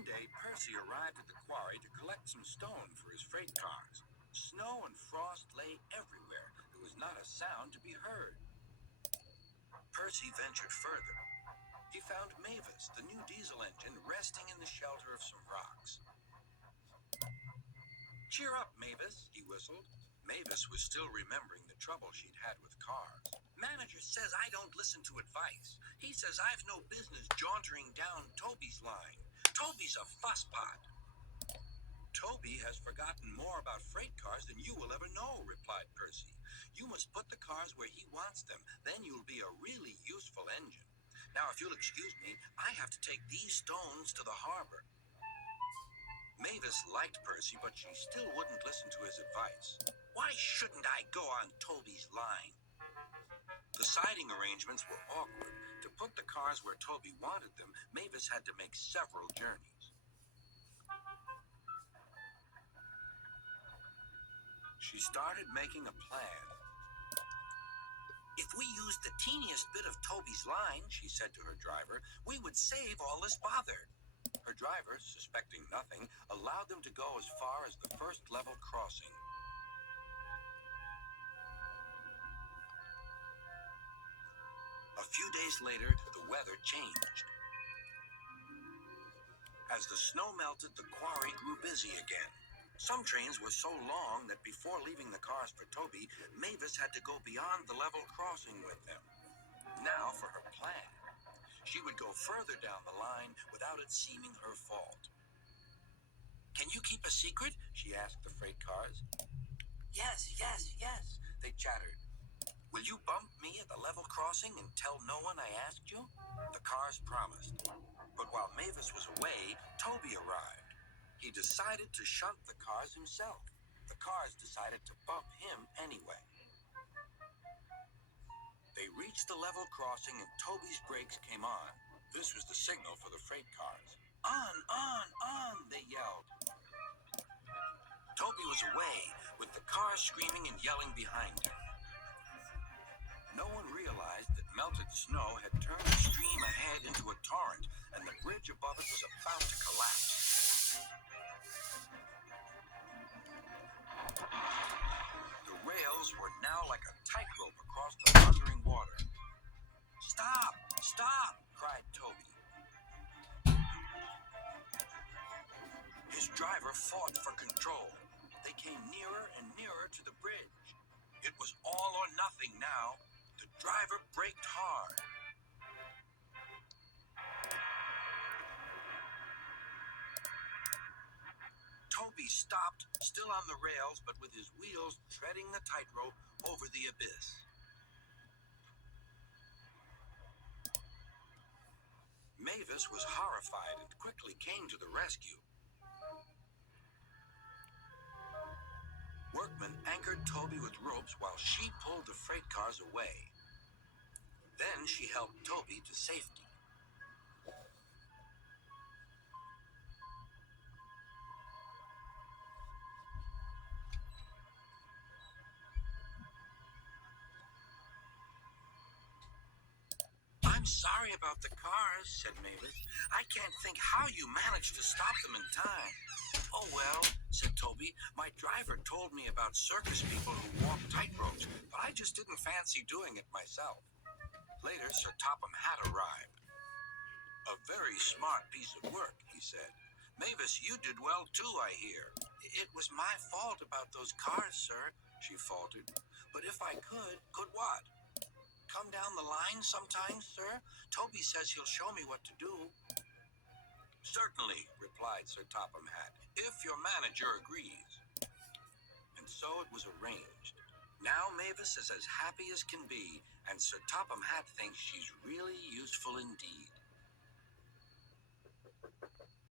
One day, Percy arrived at the quarry to collect some stone for his freight cars. Snow and frost lay everywhere. There was not a sound to be heard. Percy ventured further. He found Mavis, the new diesel engine, resting in the shelter of some rocks. "Cheer up, Mavis," he whistled. Mavis was still remembering the trouble she'd had with cars. "Manager says I don't listen to advice. He says I've no business jauntering down Toby's line. Toby's a fusspot." "Toby has forgotten more about freight cars than you will ever know," replied Percy. "You must put the cars where he wants them. Then you'll be a really useful engine. Now, if you'll excuse me, I have to take these stones to the harbor." Mavis liked Percy, but she still wouldn't listen to his advice. "Why shouldn't I go on Toby's line?" The siding arrangements were awkward. To put the cars where Toby wanted them, Mavis had to make several journeys. She started making a plan. "If we used the teeniest bit of Toby's line," she said to her driver, "we would save all this bother." Her driver, suspecting nothing, allowed them to go as far as the first level crossing. A few days later, the weather changed. As the snow melted, the quarry grew busy again. Some trains were so long that before leaving the cars for Toby, Mavis had to go beyond the level crossing with them. Now for her plan. She would go further down the line without it seeming her fault. "Can you keep a secret?" she asked the freight cars. Yes, they chattered. "Will you bump me at the level crossing and tell no one I asked you?" The cars promised. But while Mavis was away, Toby arrived. He decided to shunt the cars himself. The cars decided to bump him anyway. They reached the level crossing and Toby's brakes came on. This was the signal for the freight cars. On, they yelled. Toby was away, with the cars screaming and yelling behind him. No one realized that melted snow had turned the stream ahead into a torrent, and the bridge above it was about to collapse. The rails were now like a tightrope across the thundering water. Stop, cried Toby. His driver fought for control. They came nearer and nearer to the bridge. It was all or nothing now. The driver braked hard. Toby stopped, still on the rails, but with his wheels treading the tightrope over the abyss. Mavis was horrified and quickly came to the rescue. Workmen anchored Toby with ropes while she pulled the freight cars away. Then she helped Toby to safety. "I'm sorry about the cars," said Mavis. "I can't think how you managed to stop them in time." "Oh, well," said Toby, "my driver told me about circus people who walk tightropes, but I just didn't fancy doing it myself." Later, Sir Topham Hatt arrived. "A very smart piece of work," he said. "Mavis, you did well too, I hear." "It was my fault about those cars, sir," she faltered. "But if I could what? Come down the line sometime, sir? Toby says he'll show me what to do." "Certainly," replied Sir Topham Hatt, "if your manager agrees." And so it was arranged. Now Mavis is as happy as can be, and Sir Topham Hatt thinks she's really useful indeed.